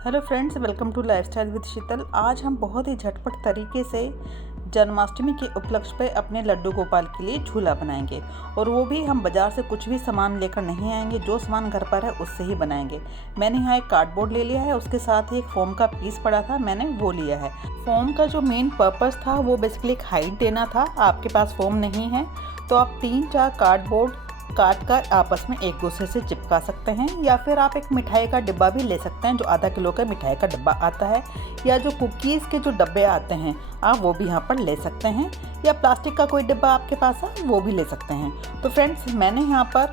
Hello friends, welcome to lifestyle with Sheetal. आज हम बहुत ही झटपट तरीके से जन्माष्टमी के उपलक्ष्य पे अपने लड्डू गोपाल के लिए झूला बनाएंगे। और वो भी हम बाज़ार से कुछ भी सामान लेकर नहीं आएंगे, जो सामान घर पर है उससे ही बनाएंगे। मैंने यहाँ एक कार्डबोर्ड ले लिया है, उसके साथ ही एक फोम का पीस पड़ा था, मैंने वो लिया है। फोम का जो मेन पर्पस था वो बेसिकली एक हाइट देना था। आपके पास फोम नहीं है तो आप 3-4 कार्डबोर्ड काट कर आपस में एक दूसरे से चिपका सकते हैं, या फिर आप एक मिठाई का डिब्बा भी ले सकते हैं, जो आधा किलो का मिठाई का डिब्बा आता है, या जो कुकीज़ के जो डब्बे आते हैं आप वो भी यहाँ पर ले सकते हैं, या प्लास्टिक का कोई डिब्बा आपके पास है वो भी ले सकते हैं। तो फ्रेंड्स, मैंने यहाँ पर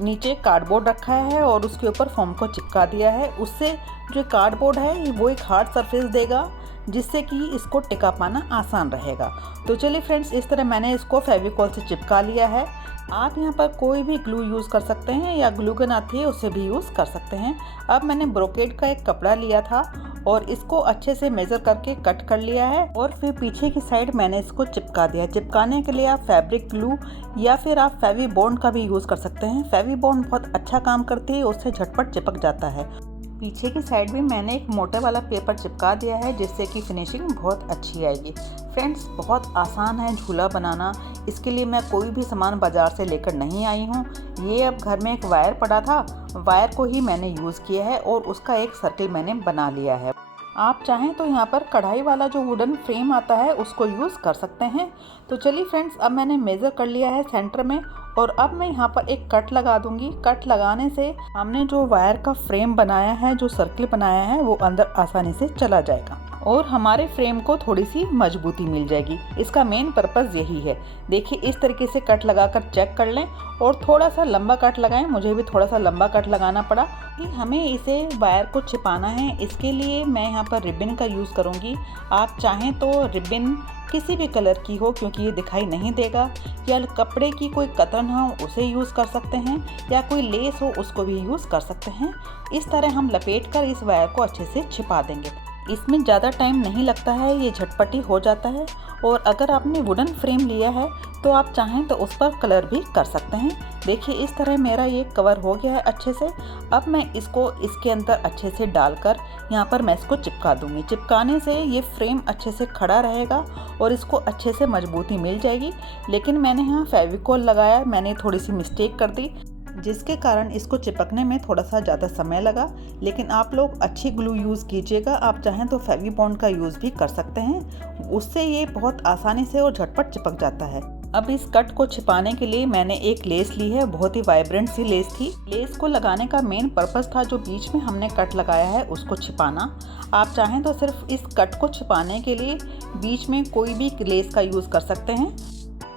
नीचे कार्डबोर्ड रखा है और उसके ऊपर फोम को चिपका दिया है। उससे जो कार्डबोर्ड है वो एक हार्ड सरफेस देगा, जिससे कि इसको टिका पाना आसान रहेगा। तो चलिए फ्रेंड्स, इस तरह मैंने इसको फेविकॉल से चिपका लिया है। आप यहाँ पर कोई भी ग्लू यूज़ कर सकते हैं, या ग्लू गन आती है उससे भी यूज़ कर सकते हैं। अब मैंने ब्रोकेड का एक कपड़ा लिया था और इसको अच्छे से मेज़र करके कट कर लिया है, और फिर पीछे की साइड मैंने इसको चिपका दिया। चिपकाने के लिए आप फैब्रिक ग्लू या फिर आप फेवी बॉन्ड का भी यूज़ कर सकते हैं। फेवी बॉन्ड बहुत अच्छा काम करती है, उससे झटपट चिपक जाता है। पीछे की साइड भी मैंने एक मोटे वाला पेपर चिपका दिया है, जिससे कि फिनिशिंग बहुत अच्छी आएगी। फ्रेंड्स, बहुत आसान है झूला बनाना। इसके लिए मैं कोई भी सामान बाज़ार से लेकर नहीं आई हूँ। ये अब घर में एक वायर पड़ा था, वायर को ही मैंने यूज़ किया है और उसका एक सर्कल मैंने बना लिया है। आप चाहें तो यहाँ पर कढ़ाई वाला जो वुडन फ्रेम आता है उसको यूज़ कर सकते हैं। तो चलिए फ्रेंड्स, अब मैंने मेज़र कर लिया है सेंटर में, और अब मैं यहाँ पर एक कट लगा दूंगी। कट लगाने से हमने जो वायर का फ्रेम बनाया है, जो सर्कल बनाया है, वो अंदर आसानी से चला जाएगा और हमारे फ्रेम को थोड़ी सी मजबूती मिल जाएगी। इसका मेन पर्पस यही है। देखिए, इस तरीके से कट लगाकर चेक कर लें और थोड़ा सा लंबा कट लगाएं। मुझे भी थोड़ा सा लंबा कट लगाना पड़ा कि हमें इसे वायर को छिपाना है। इसके लिए मैं यहाँ पर रिबन का यूज़ करूँगी। आप चाहें तो रिबन किसी भी कलर की हो, क्योंकि ये दिखाई नहीं देगा, या कपड़े की कोई कतरन हो उसे यूज़ कर सकते हैं, या कोई लेस हो उसको भी यूज़ कर सकते हैं। इस तरह हम लपेट कर इस वायर को अच्छे से छिपा देंगे। इसमें ज़्यादा टाइम नहीं लगता है, ये झटपट ही हो जाता है। और अगर आपने वुडन फ्रेम लिया है तो आप चाहें तो उस पर कलर भी कर सकते हैं। देखिए, इस तरह मेरा ये कवर हो गया है अच्छे से। अब मैं इसको इसके अंदर अच्छे से डालकर यहाँ पर मैं इसको चिपका दूँगी। चिपकाने से ये फ्रेम अच्छे से खड़ा रहेगा और इसको अच्छे से मजबूती मिल जाएगी। लेकिन मैंने यहाँ फेविकॉल लगाया, मैंने थोड़ी सी मिस्टेक कर दी, जिसके कारण इसको चिपकने में थोड़ा सा ज़्यादा समय लगा। लेकिन आप लोग अच्छी ग्लू यूज़ कीजिएगा। आप चाहें तो फेवी बॉन्ड का यूज़ भी कर सकते हैं, उससे ये बहुत आसानी से और झटपट चिपक जाता है। अब इस कट को छिपाने के लिए मैंने एक लेस ली है, बहुत ही वाइब्रेंट सी लेस थी। लेस को लगाने का मेन पर्पस था जो बीच में हमने कट लगाया है उसको छिपाना। आप चाहें तो सिर्फ इस कट को छिपाने के लिए बीच में कोई भी लेस का यूज़ कर सकते हैं।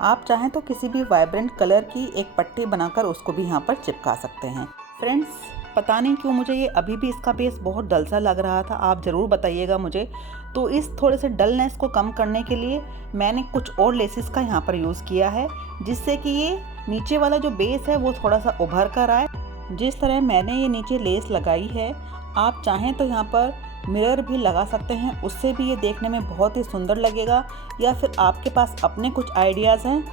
आप चाहें तो किसी भी वाइब्रेंट कलर की एक पट्टी बनाकर उसको भी यहाँ पर चिपका सकते हैं। फ्रेंड्स, पता नहीं क्यों मुझे ये अभी भी इसका बेस बहुत डल सा लग रहा था, आप ज़रूर बताइएगा मुझे। तो इस थोड़े से डलनेस को कम करने के लिए मैंने कुछ और लेसेस का यहाँ पर यूज़ किया है, जिससे कि ये नीचे वाला जो बेस है वो थोड़ा सा उभर कर आए। जिस तरह मैंने ये नीचे लेस लगाई है, आप चाहें तो यहाँ पर मिरर भी लगा सकते हैं, उससे भी ये देखने में बहुत ही सुंदर लगेगा। या फिर आपके पास अपने कुछ आइडियाज़ हैं,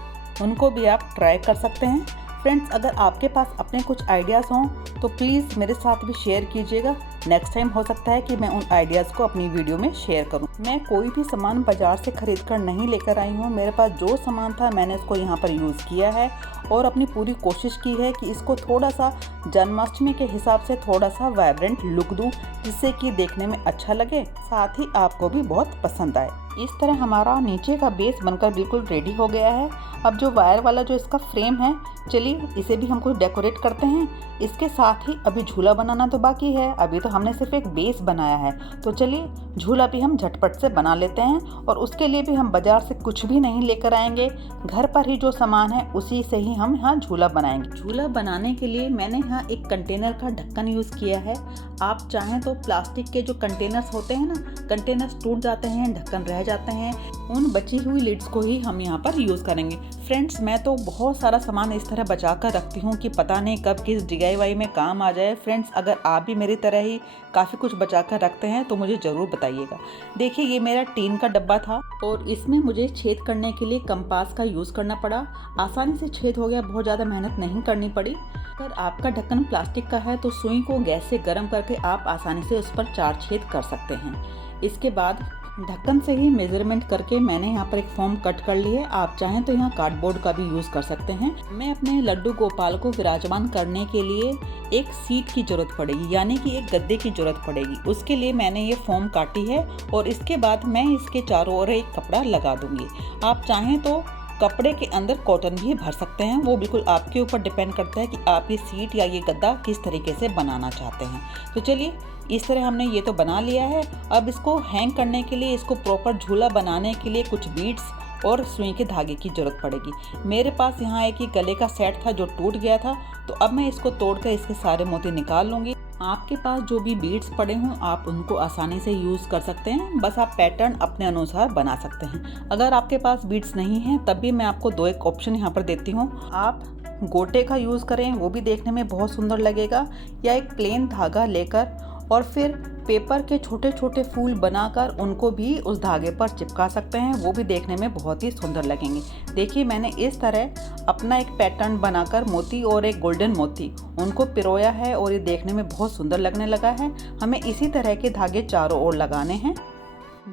उनको भी आप ट्राई कर सकते हैं। फ्रेंड्स, अगर आपके पास अपने कुछ आइडियाज़ हों तो प्लीज़ मेरे साथ भी शेयर कीजिएगा। नेक्स्ट टाइम हो सकता है कि मैं उन आइडियाज़ को अपनी वीडियो में शेयर करूं। मैं कोई भी सामान बाज़ार से खरीद कर नहीं लेकर आई हूं। मेरे पास जो सामान था मैंने उसको यहाँ पर यूज़ किया है और अपनी पूरी कोशिश की है कि इसको थोड़ा सा जन्माष्टमी के हिसाब से थोड़ा सा वाइब्रेंट लुक दूं, जिससे कि देखने में अच्छा लगे, साथ ही आपको भी बहुत पसंद आए। इस तरह हमारा नीचे का बेस बनकर बिल्कुल रेडी हो गया है। अब जो वायर वाला जो इसका फ्रेम है, चलिए इसे भी हम कुछ डेकोरेट करते हैं। इसके साथ ही अभी झूला बनाना तो बाकी है। अभी तो हमने सिर्फ एक बेस बनाया है, तो चलिए झूला भी हम झटपट से बना लेते हैं। और उसके लिए भी हम बाजार से कुछ भी नहीं लेकर आएंगे, घर पर ही जो सामान है उसी से ही हम यहाँ झूला बनाएंगे। झूला बनाने के लिए मैंने यहाँ एक कंटेनर का ढक्कन यूज़ किया है। आप चाहें तो प्लास्टिक के जो कंटेनर्स होते हैं ना, कंटेनर्स टूट जाते हैं, ढक्कन रह जाते हैं, उन बची हुई लिड्स को ही हम यहाँ पर यूज़ करेंगे। फ्रेंड्स, मैं तो बहुत सारा सामान इस तरह बचा कर रखती हूँ कि पता नहीं कब किस DIY में काम आ जाए। फ्रेंड्स, अगर आप भी मेरी तरह ही काफ़ी कुछ बचा कर रखते हैं तो मुझे ज़रूर बताइएगा। देखिए, ये मेरा टीन का डब्बा था और इसमें मुझे छेद करने के लिए कंपास का यूज़ करना पड़ा। आसानी से छेद हो गया, बहुत ज़्यादा मेहनत नहीं करनी पड़ी। अगर आपका ढक्कन प्लास्टिक का है तो सुई को गैस से गर्म करके आप आसानी से उस पर 4 छेद कर सकते हैं। इसके बाद ढक्कन से ही मेजरमेंट करके मैंने यहाँ पर एक फॉर्म कट कर ली है। आप चाहें तो यहाँ कार्डबोर्ड का भी यूज़ कर सकते हैं। मैं अपने लड्डू गोपाल को विराजमान करने के लिए एक सीट की ज़रूरत पड़ेगी, यानी कि एक गद्दे की ज़रूरत पड़ेगी। उसके लिए मैंने ये फॉर्म काटी है और इसके बाद मैं इसके चारों ओर एक कपड़ा लगा दूँगी। आप चाहें तो कपड़े के अंदर कॉटन भी भर सकते हैं, वो बिल्कुल आपके ऊपर डिपेंड करता है कि आप ये सीट या ये गद्दा किस तरीके से बनाना चाहते हैं। तो चलिए, इस तरह हमने ये तो बना लिया है। अब इसको हैंग करने के लिए, इसको प्रॉपर झूला बनाने के लिए कुछ बीड्स और सुई के धागे की ज़रूरत पड़ेगी। मेरे पास यहाँ एक ही गले का सेट था जो टूट गया था, तो अब मैं इसको तोड़कर इसके सारे मोती निकाल लूँगी। आपके पास जो भी बीड्स पड़े हों आप उनको आसानी से यूज़ कर सकते हैं, बस आप पैटर्न अपने अनुसार बना सकते हैं। अगर आपके पास बीड्स नहीं हैं तब भी मैं आपको 2 एक ऑप्शन यहाँ पर देती हूँ। आप गोटे का यूज़ करें, वो भी देखने में बहुत सुंदर लगेगा, या एक प्लेन धागा लेकर और फिर पेपर के छोटे छोटे फूल बनाकर उनको भी उस धागे पर चिपका सकते हैं, वो भी देखने में बहुत ही सुंदर लगेंगे। देखिए, मैंने इस तरह अपना एक पैटर्न बनाकर मोती और एक गोल्डन मोती उनको पिरोया है और ये देखने में बहुत सुंदर लगने लगा है। हमें इसी तरह के धागे चारों ओर लगाने हैं।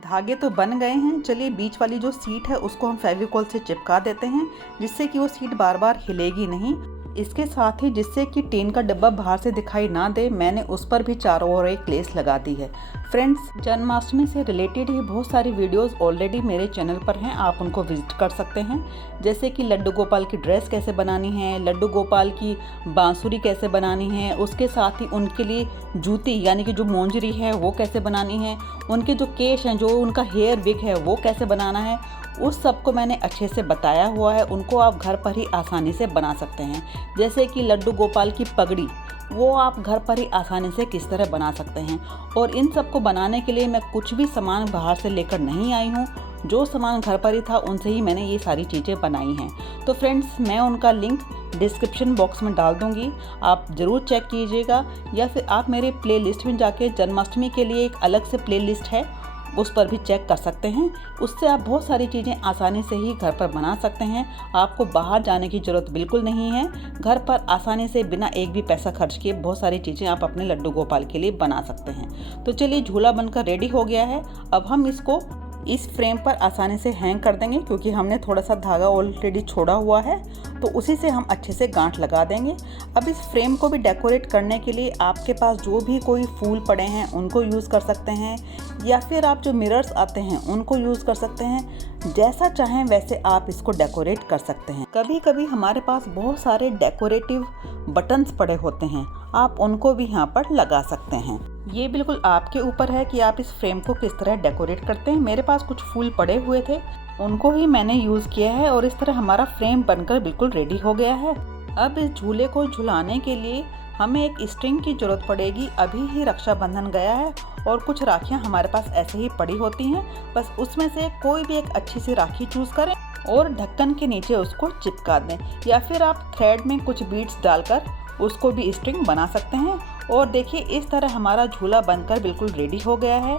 धागे तो बन गए हैं। चलिए, बीच वाली जो सीट है उसको हम फेविकॉल से चिपका देते हैं, जिससे कि वो सीट बार बार हिलेगी नहीं। इसके साथ ही, जिससे कि टीन का डब्बा बाहर से दिखाई ना दे, मैंने उस पर भी चारों ओर एक लेस लगा दी है। फ्रेंड्स, जन्माष्टमी से रिलेटेड ही बहुत सारी वीडियोस ऑलरेडी मेरे चैनल पर हैं, आप उनको विजिट कर सकते हैं। जैसे कि लड्डू गोपाल की ड्रेस कैसे बनानी है, लड्डू गोपाल की बांसुरी कैसे बनानी है, उसके साथ ही उनके लिए जूती यानी कि जो मोंजरी है वो कैसे बनानी है, उनके जो केश हैं, जो उनका हेयर विग है वो कैसे बनाना है, उस सब को मैंने अच्छे से बताया हुआ है। उनको आप घर पर ही आसानी से बना सकते हैं। जैसे कि लड्डू गोपाल की पगड़ी, वो आप घर पर ही आसानी से किस तरह बना सकते हैं। और इन सब को बनाने के लिए मैं कुछ भी सामान बाहर से लेकर नहीं आई हूँ, जो सामान घर पर ही था उनसे ही मैंने ये सारी चीज़ें बनाई हैं। तो फ्रेंड्स, मैं उनका लिंक डिस्क्रिप्शन बॉक्स में डाल दूँगी, आप ज़रूर चेक कीजिएगा। या फिर आप मेरे प्लेलिस्ट में जाके जन्माष्टमी के लिए एक अलग से प्लेलिस्ट है, उस पर भी चेक कर सकते हैं। उससे आप बहुत सारी चीज़ें आसानी से ही घर पर बना सकते हैं। आपको बाहर जाने की ज़रूरत बिल्कुल नहीं है। घर पर आसानी से बिना एक भी पैसा खर्च किए बहुत सारी चीज़ें आप अपने लड्डू गोपाल के लिए बना सकते हैं। तो चलिए, झूला बनकर रेडी हो गया है। अब हम इसको इस फ्रेम पर आसानी से हैंग कर देंगे, क्योंकि हमने थोड़ा सा धागा ऑलरेडी छोड़ा हुआ है, तो उसी से हम अच्छे से गांठ लगा देंगे। अब इस फ्रेम को भी डेकोरेट करने के लिए आपके पास जो भी कोई फूल पड़े हैं उनको यूज़ कर सकते हैं, या फिर आप जो मिरर्स आते हैं उनको यूज़ कर सकते हैं। जैसा चाहें वैसे आप इसको डेकोरेट कर सकते हैं। कभी कभी हमारे पास बहुत सारे डेकोरेटिव बटन्स पड़े होते हैं, आप उनको भी यहाँ पर लगा सकते हैं। ये बिल्कुल आपके ऊपर है कि आप इस फ्रेम को किस तरह डेकोरेट करते हैं। मेरे पास कुछ फूल पड़े हुए थे, उनको ही मैंने यूज़ किया है और इस तरह हमारा फ्रेम बनकर बिल्कुल रेडी हो गया है। अब इस झूले को झुलाने के लिए हमें एक स्ट्रिंग की ज़रूरत पड़ेगी। अभी ही रक्षाबंधन गया है और कुछ राखियाँ हमारे पास ऐसे ही पड़ी होती हैं, बस उसमें से कोई भी एक अच्छी सी राखी चूज़ करें और ढक्कन के नीचे उसको चिपका दें, या फिर आप थ्रेड में कुछ बीड्स डालकर उसको भी स्ट्रिंग बना सकते हैं। और देखिए, इस तरह हमारा झूला बनकर बिल्कुल रेडी हो गया है।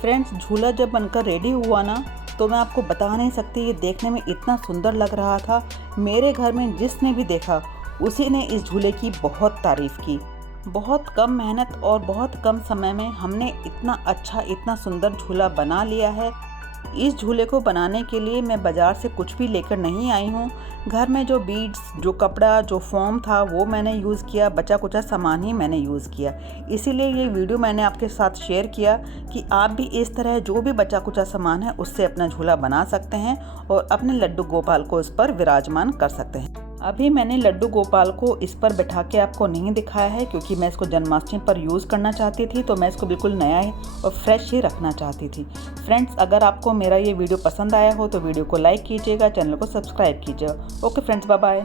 फ्रेंड्स, झूला जब बनकर रेडी हुआ ना, तो मैं आपको बता नहीं सकती, ये देखने में इतना सुंदर लग रहा था। मेरे घर में जिसने भी देखा उसी ने इस झूले की बहुत तारीफ़ की। बहुत कम मेहनत और बहुत कम समय में हमने इतना अच्छा, इतना सुंदर झूला बना लिया है। इस झूले को बनाने के लिए मैं बाज़ार से कुछ भी लेकर नहीं आई हूँ। घर में जो बीड्स, जो कपड़ा, जो फोम था वो मैंने यूज़ किया, बचा कुचा सामान ही मैंने यूज़ किया। इसीलिए ये वीडियो मैंने आपके साथ शेयर किया कि आप भी इस तरह जो भी बचा कुचा सामान है उससे अपना झूला बना सकते हैं और अपने लड्डू गोपाल को इस पर विराजमान कर सकते हैं। अभी मैंने लड्डू गोपाल को इस पर बैठा के आपको नहीं दिखाया है, क्योंकि मैं इसको जन्माष्टमी पर यूज़ करना चाहती थी, तो मैं इसको बिल्कुल नया और फ्रेश ही रखना चाहती थी। फ्रेंड्स, अगर आपको मेरा ये वीडियो पसंद आया हो तो वीडियो को लाइक कीजिएगा, चैनल को सब्सक्राइब कीजिएगा। Okay friends, bye bye.